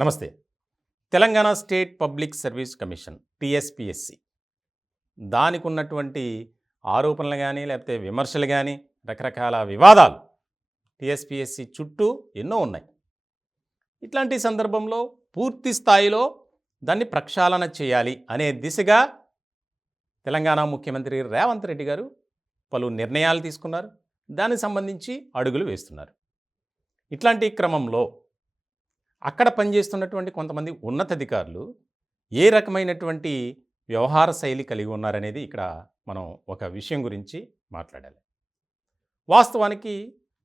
నమస్తే. Telangana state public service commission TSPSC దానికున్నటువంటి ఆరోపణలు గానీ, లేకపోతే విమర్శలు గానీ, రకరకాల వివాదాలు టీఎస్పీఎస్సీ చుట్టూ ఎన్నో ఉన్నాయి. ఇట్లాంటి సందర్భంలో పూర్తి స్థాయిలో దాన్ని ప్రక్షాళన చేయాలి అనే దిశగా తెలంగాణ ముఖ్యమంత్రి రేవంత్ రెడ్డి గారు పలు నిర్ణయాలు తీసుకున్నారు. దానికి సంబంధించి అడుగులు వేస్తున్నారు. ఇట్లాంటి క్రమంలో అక్కడ పనిచేస్తున్నటువంటి కొంతమంది ఉన్నతాధికారులు ఏ రకమైనటువంటి వ్యవహార శైలి కలిగి ఉన్నారనేది ఇక్కడ మనం ఒక విషయం గురించి మాట్లాడాలి. వాస్తవానికి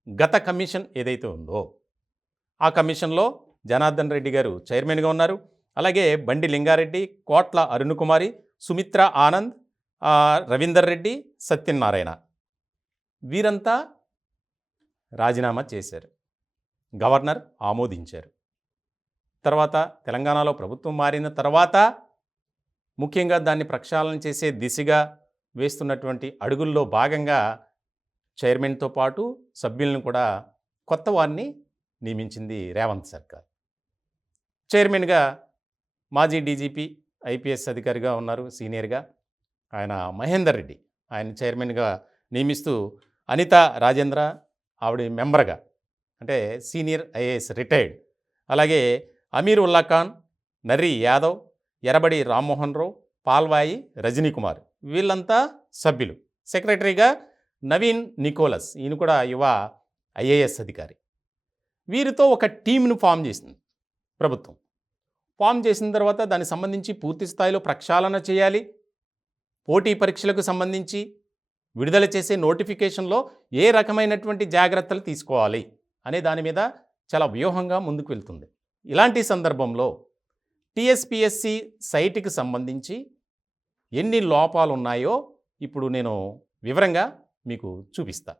గత కమిషన్ ఏదైతే ఉందో ఆ కమిషన్లో జనార్దన్ రెడ్డి గారు చైర్మన్గా ఉన్నారు. అలాగే బండి లింగారెడ్డి, కోట్ల అరుణకుమారి, సుమిత్ర ఆనంద్, రవీందర్ రెడ్డి, సత్యనారాయణ వీరంతా రాజీనామా చేశారు. గవర్నర్ ఆమోదించారు. తర్వాత తెలంగాణలో ప్రభుత్వం మారిన తర్వాత ముఖ్యంగా దాన్ని ప్రక్షాళన చేసే దిశగా వేస్తున్నటువంటి అడుగుల్లో భాగంగా చైర్మన్తో పాటు సభ్యులను కూడా కొత్త వారిని నియమించింది రేవంత్ సర్కార్. చైర్మన్గా మాజీ డీజీపీ ఐపీఎస్ అధికారిగా ఉన్నారు, సీనియర్గా ఆయన మహేందర్ రెడ్డి, ఆయన చైర్మన్గా నియమిస్తూ అనితా రాజేంద్ర ఆవిడ మెంబర్గా, అంటే సీనియర్ ఐఏఎస్ రిటైర్డ్, అలాగే అమీర్ ఉల్లా ఖాన్, నర్రి యాదవ్, ఎరబడి రామ్మోహన్ రావు, పాల్వాయి రజనీకుమార్ వీళ్ళంతా సభ్యులు. సెక్రటరీగా నవీన్ నికోలస్, ఈయన కూడా యువ ఐఏఎస్ అధికారి. వీరితో ఒక టీంను ఫామ్ చేసింది ప్రభుత్వం. ఫామ్ చేసిన తర్వాత దానికి సంబంధించి పూర్తి స్థాయిలో ప్రక్షాళన చేయాలి. పోటీ పరీక్షలకు సంబంధించి విడుదల చేసే నోటిఫికేషన్లో ఏ రకమైనటువంటి జాగ్రత్తలు తీసుకోవాలి అనే దాని మీద చాలా వ్యూహంగా ముందుకు వెళ్తుంది. ఇలాంటి సందర్భంలో టీఎస్పీఎస్సీ సైట్కి సంబంధించి ఎన్ని లోపాలు ఉన్నాయో ఇప్పుడు నేను వివరంగా మీకు చూపిస్తా.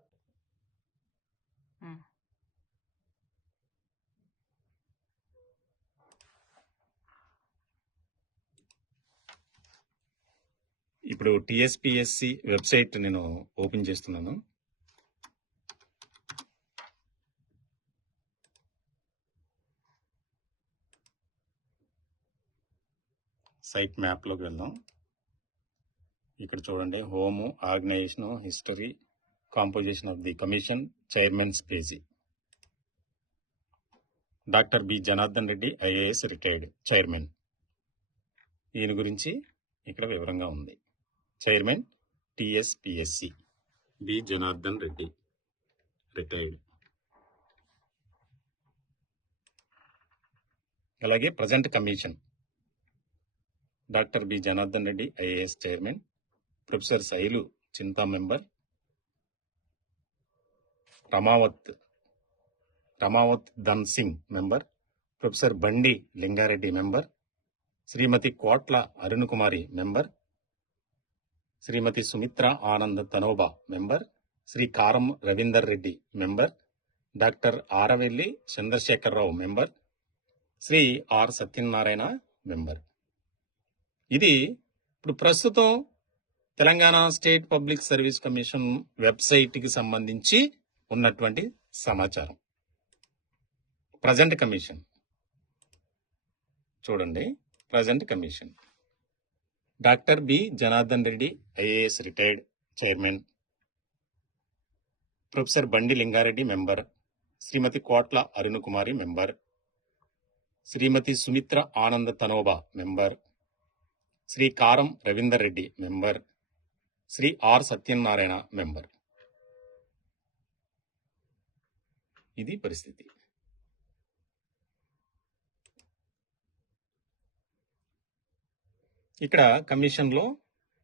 ఇప్పుడు టీఎస్పీఎస్సీ వెబ్సైట్ నేను ఓపెన్ చేస్తున్నాను. సైట్ మ్యాప్లోకి వెళ్దాం. ఇక్కడ చూడండి, home, organisation, history, composition of the commission, chairman's page. Doctor B Janardhan Reddy IAS retired chairman. ఈయన గురించి ఇక్కడ వివరంగా ఉంది. Chairman TSPSC B Janardhan Reddy retired. అలాగే present commission doctor B Janardhan Reddy IAS chairman, professor Shailu Chinta member, Ramavath Dhan Singh member, professor Bandi Lingareddy member, Shrimati Kotla Arunakumari member, Shrimati Sumitra Anand Tanoba member, Shri Karam Ravinder Reddy member, doctor Aravelli Chandrasekhara Rao member, Shri R Satyanarayana member. ఇది ఇప్పుడు ప్రస్తుతం Telangana state public service commission వెబ్సైట్కి సంబంధించి ఉన్నటువంటి సమాచారం. ప్రజెంట్ కమిషన్ చూడండి. Present commission doctor B Janardhan Reddy IAS retired chairman, professor Bandi Lingareddy member, Shrimati Kotla Arunakumari member, Shrimati Sumitra Anand Tanoba member, Shri Karam Ravinder Reddy member, Shri R Satyanarayana member. ఇది పరిస్థితి. ఇక్కడ కమిషన్లో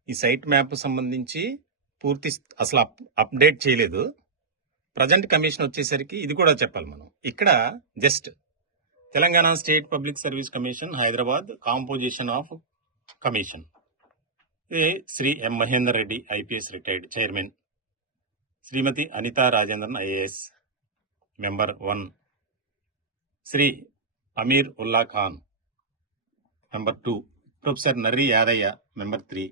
ఈ సైట్ మ్యాప్ సంబంధించి పూర్తి అసలు అప్డేట్ చేయలేదు. ప్రజెంట్ కమిషన్ వచ్చేసరికి ఇది కూడా చెప్పాలి మనం. ఇక్కడ just Telangana state public service commission Hyderabad, composition of commission. ఇది Shri M Mahender Reddy IPS retired chairman, Shrimati Anitha Rajendran IAS member 1, Shri Ameer Ulla Khan member 2, professor Narri Yadaiah member 3,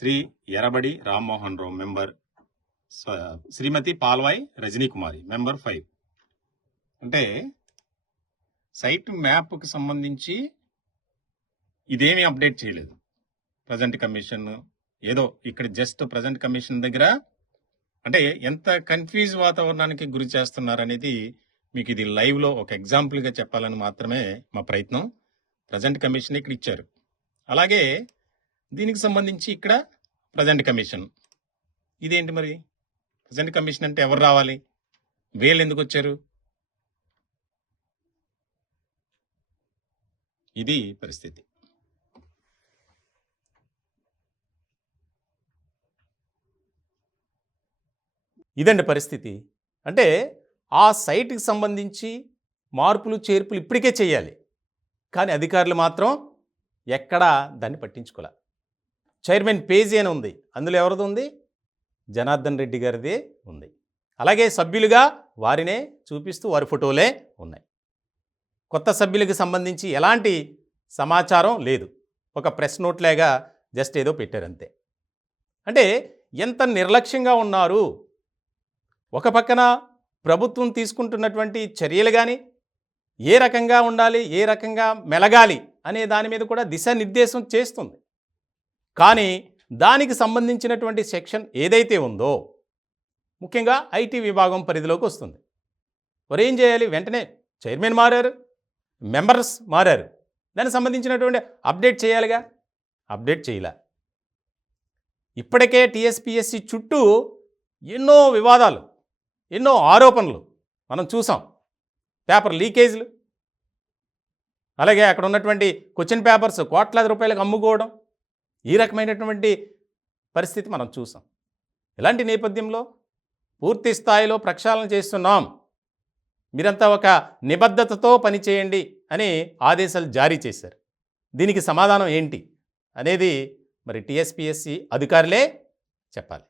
Shri Erabadi Rammohan Rao member, Shrimati Palvai Rajanikumari member 5. అంటే సైట్ మ్యాప్కి సంబంధించి ఇదేమీ అప్డేట్ చేయలేదు. ప్రజెంట్ కమిషన్ ఏదో ఇక్కడ జస్ట్ ప్రజెంట్ కమిషన్ దగ్గర అంటే ఎంత కన్ఫ్యూజ్ వాతావరణానికి గురి చేస్తున్నారనేది మీకు ఇది లైవ్లో ఒక ఎగ్జాంపుల్గా చెప్పాలని మాత్రమే మా ప్రయత్నం. ప్రజెంట్ కమిషన్ ఇక్కడ ఇచ్చారు. అలాగే దీనికి సంబంధించి ఇక్కడ ప్రజెంట్ కమిషన్. ఇదేంటి మరి? ప్రజెంట్ కమిషన్ అంటే ఎవరు రావాలి? వీళ్ళు ఎందుకు వచ్చారు? ఇది పరిస్థితి. ఇదండి పరిస్థితి. అంటే ఆ సైట్కి సంబంధించి మార్పులు చేర్పులు ఇప్పటికే చేయాలి, కానీ అధికారులు మాత్రం ఎక్కడా దాన్ని పట్టించుకోలే. చైర్మన్ పేజీ అని ఉంది, అందులో ఎవరిది ఉంది? జనార్దన్ రెడ్డి గారిదే ఉంది. అలాగే సభ్యులుగా వారినే చూపిస్తూ వారి ఫోటోలే ఉన్నాయి. కొత్త సభ్యులకు సంబంధించి ఎలాంటి సమాచారం లేదు. ఒక ప్రెస్ నోట్లాగా జస్ట్ ఏదో పెట్టారంతే. అంటే ఎంత నిర్లక్ష్యంగా ఉన్నారు. ఒక పక్కన ప్రభుత్వం తీసుకుంటున్నటువంటి చర్యలు కానీ ఏ రకంగా ఉండాలి, ఏ రకంగా మెలగాలి అనే దాని మీద కూడా దిశానిర్దేశం చేస్తుంది. కానీ దానికి సంబంధించినటువంటి సెక్షన్ ఏదైతే ఉందో ముఖ్యంగా ఐటీ విభాగం పరిధిలోకి వస్తుంది. మరి ఏం చేయాలి? వెంటనే చైర్మన్ మారారు, మెంబర్స్ మారారు, దానికి సంబంధించినటువంటి అప్డేట్ చేయాలిగా. అప్డేట్ చేయలే. ఇప్పటికే టీఎస్పీఎస్సీ చుట్టూ ఎన్నో వివాదాలు, ఎన్నో ఆరోపణలు మనం చూసాం. పేపర్ లీకేజ్లు, అలాగే అక్కడ ఉన్నటువంటి క్వశ్చన్ పేపర్స్ కోట్లాది రూపాయలకు అమ్ముకోవడం, ఈ రకమైనటువంటి పరిస్థితి మనం చూసాం. ఇలాంటి నేపథ్యంలో పూర్తి స్థాయిలో ప్రక్షాళన చేస్తున్నాం, మీరంతా ఒక నిబద్ధతతో పనిచేయండి అని ఆదేశాలు జారీ చేశారు. దీనికి సమాధానం ఏంటి అనేది మరి టీఎస్పీఎస్సీ అధికారులే చెప్పాలి.